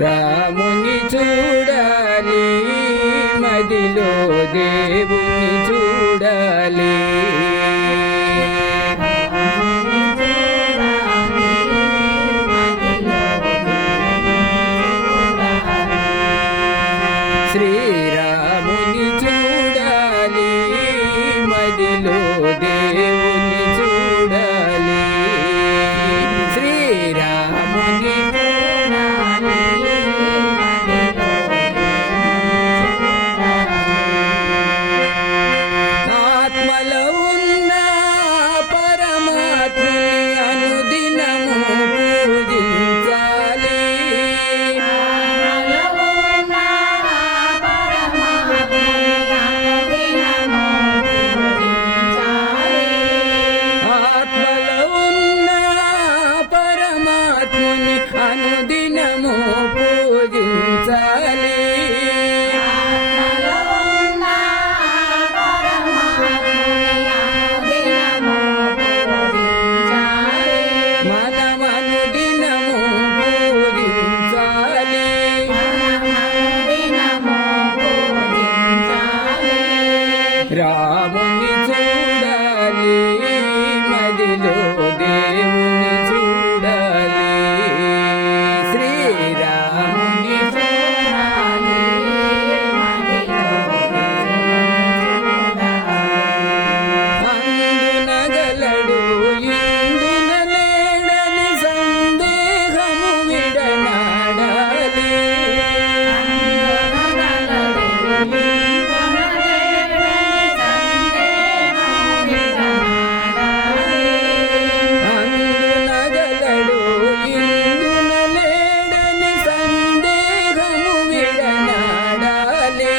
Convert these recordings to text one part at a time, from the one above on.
రాముని చూడాలి, మదిలో దేవుని చూడాలి. శ్రీరాముని చూడాలి, మదిలో దేవుని చూడాలి. శ్రీరాముని ఆత్మలో ఉన్న పరమాత్మని అనుదినము పూజించాలి. ఆత్మలో ఉన్న పరమాత్మని అనుదినము పూజించాలి. మనమనుదినము పూజించాలి. రాముని చూడాలి, మదిలో దేవుని చూడాలి. శ్రీరాముని చూడాలి, మదిలో అందునగలడు ఇందున లేడని సందేహము విడనాడాలి. అందునగలడు ఇందున లేడని సందేహము విడనాడాలి.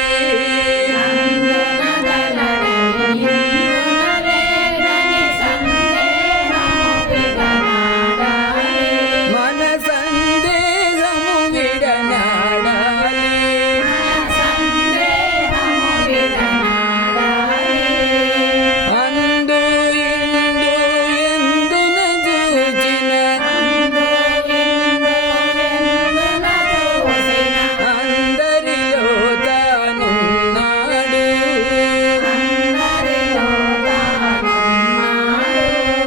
మన సందేహము విడనాడాలి. అందు ఇందు ఎందున చూచిన అందరిలో తానున్నాడు.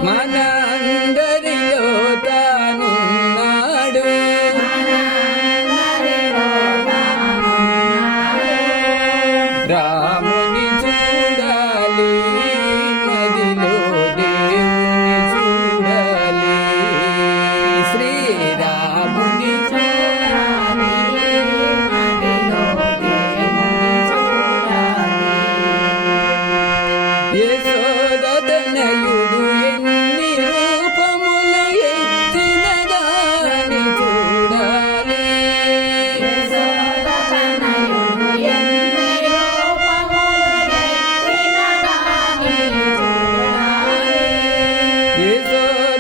మన అందరిలో తానున్నాడు. రాముని చూడాలి, మదిలో దేవుని చూడాలి. శ్రీరాముని చూడాలి, మదిలో దేవుని చూడాలి. యశోదతనయుడు ఎన్ని రూపములు ఎత్తిన గాని చూడాలి.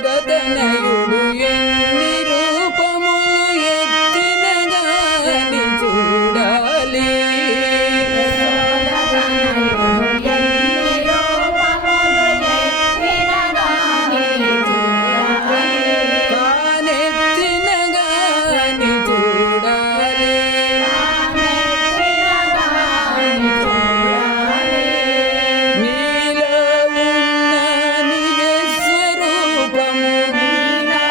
యశోదతనయుడు ఎన్ని రూపములు ఎత్తిన గాని చూడాలి. తానెత్తిన గాని చూడాలి. నీలో ఉన్న నిజ స్వరూపము, నీలో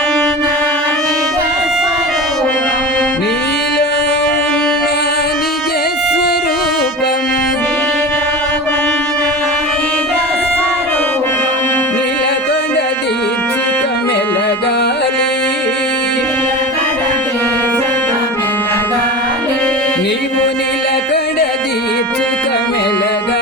ఉన్న నిజ స్వరూపము నిలకొండ దీక్షిక మెలగాలి. నీవు నిలకడ దీక్షిక మెలగాలి.